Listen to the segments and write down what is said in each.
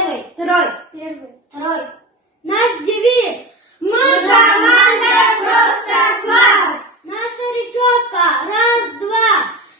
Первый. Второй. Первый. Второй. Наш девиз. Мы команда просто класс. Наша речевка. Раз, два.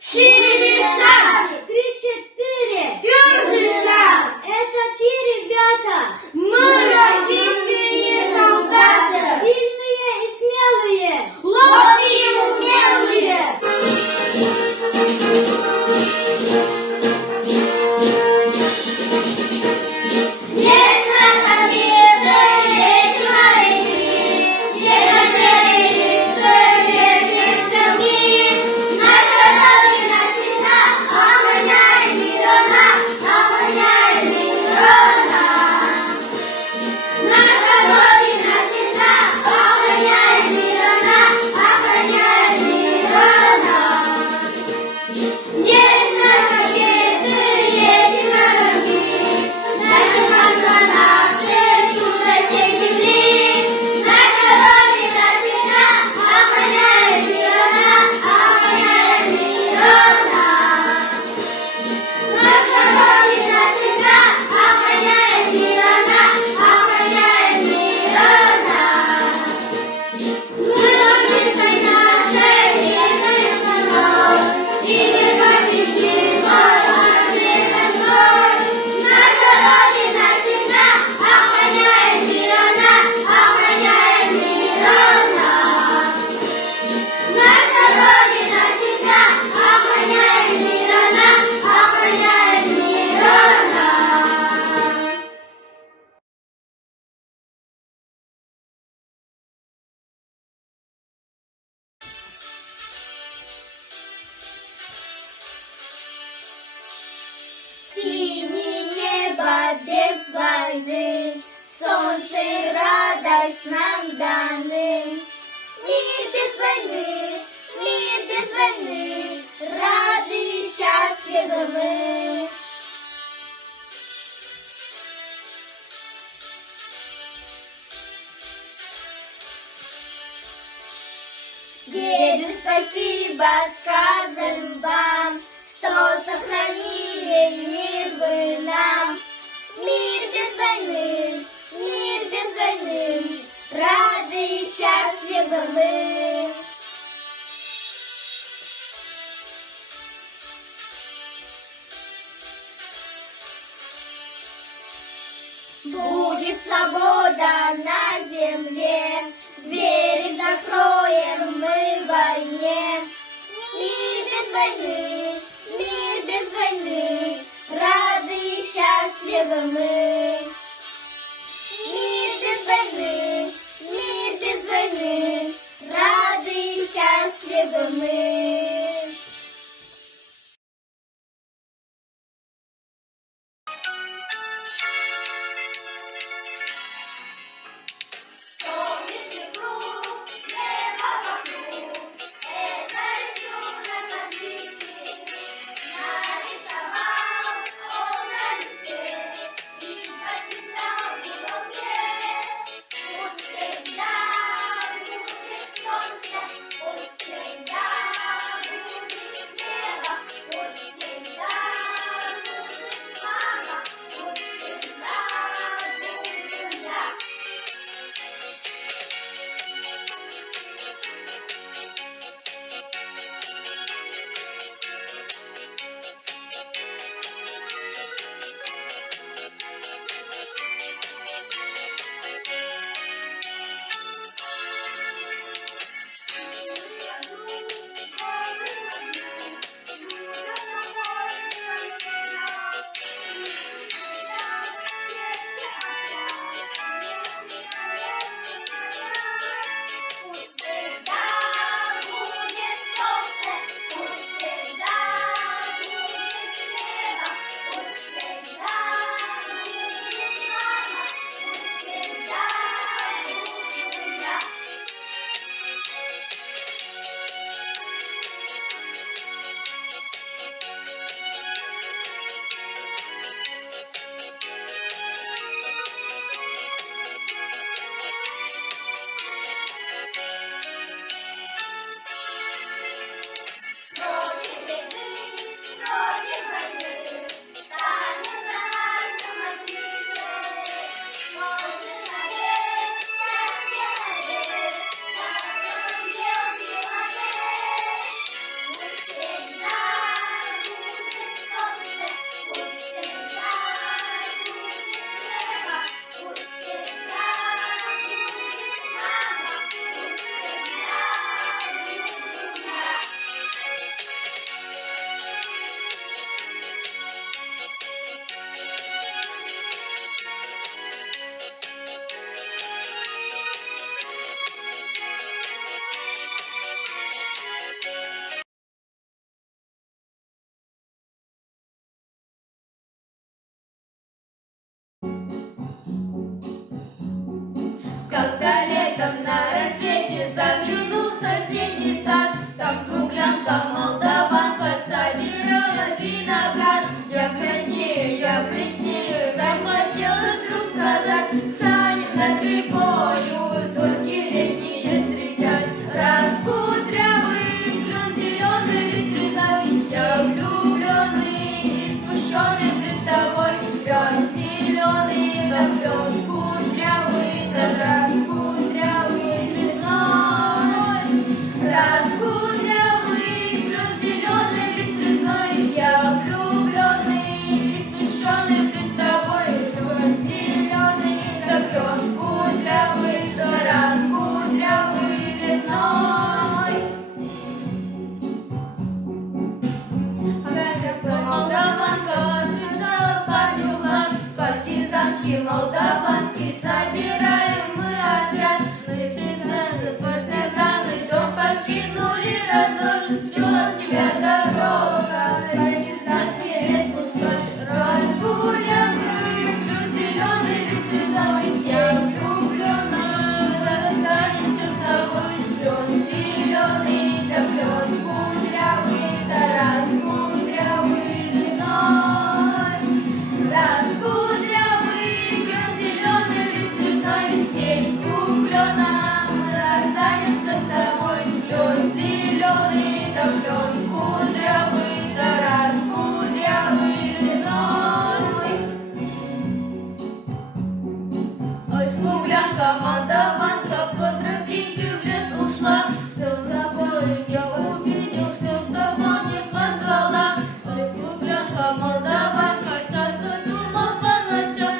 Шире шаг. 3, 4. Тверже шаг. Это чьи ребята? Мы российские солдаты. Сильные и смелые. Ловкие и умелые. Есть наша победа, есть моряки, есть наши лица, есть стрелки. Наша Родина всегда охраняет мир она, охраняет мир она. Наша Родина всегда охраняет мир она, охраняет мир она. Есть наши ракеты, есть и враги, наши космонавты, чудо всей земли. Наша Родина всегда охраняет мир она, охраняет мир она. Наша Родина всегда охраняет мир она, охраняет мир она. Мы умницей нашей, верной страной, и непобедима армия вновь. Наша Родина всегда охраняет мир она, охраняет мир она. Наша Родина всегда охраняет мир она, охраняет мир она. Синее небо без войны, солнце и радость нам даны. Мир без войны, мир без войны, рады и счастливы мы. Деду спасибо скажем вам, что сохранили мир вы нам. Мир без войны, мир без войны, рады и счастливы мы. Будет свобода на земле, двери закроем мы войне. Мир без войны, мир без войны, рады и счастливы мы. Мир без войны, мир без войны, рады и счастливы мы. Помните круг, небо вокруг, это рисунок Андрейки. Нарисовал он на листе и Как-то летом на рассвете заглянул в соседний сад. Там смуглянка, молдаванка собирала виноград. Я краснею, захотелось вдруг сказать: станем над рекою зорьки летние встречать. Раскудрявый клен зеленый лист резной, я влюбленный и смущенный пред тобой. Клен зеленый, да клен кудрявый, да раскудрявый лесной. Раскудрявый клен зеленый лист резной, я влюбленный и смущенный пред тобой. Клен зеленый, да клен кудрявый, да раскудрявый лесной. Молдаванка слышала поднюла, партизанский, молдаванский, собираем мы отряд. Мы партизаны дом покинули родной, ждет тебя дорога, партизанский лес пустой. Разгулявый клен зеленый лист резной, я влюбленный, расстанемся с тобой. Клен зеленый, да клен кудрявый, да раскудрявый лесной. Раскудрявый клен зеленый лист резной, здесь у клена мы расстанемся с тобой. Клен зеленый, да клен кудрявый, да раскудрявый лесной. Ой, смуглянка, молдаванка, по тропинке в лес ушла. Все с собой я увидел, все с собой не позвала. Ой, смуглянка, молдаванка, сейчас задумал по ночам.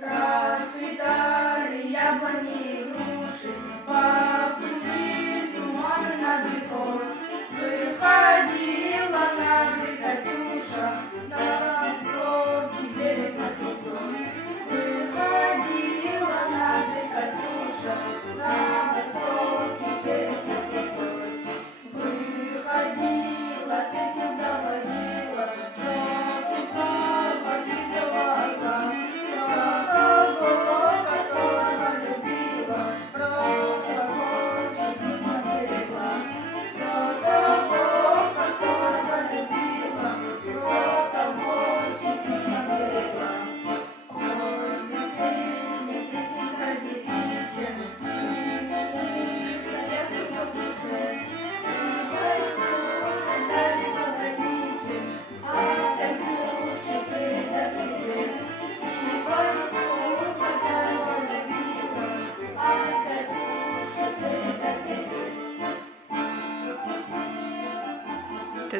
Расцветали яблони и груши, поплыли туманы над рекой. Выходила на берег Катюша, на высокий берег на крутой. Выходила на берег Катюша, на высокий берег на крутой. Выходила, песню заводила, просыпалась, видела огонь. Ты.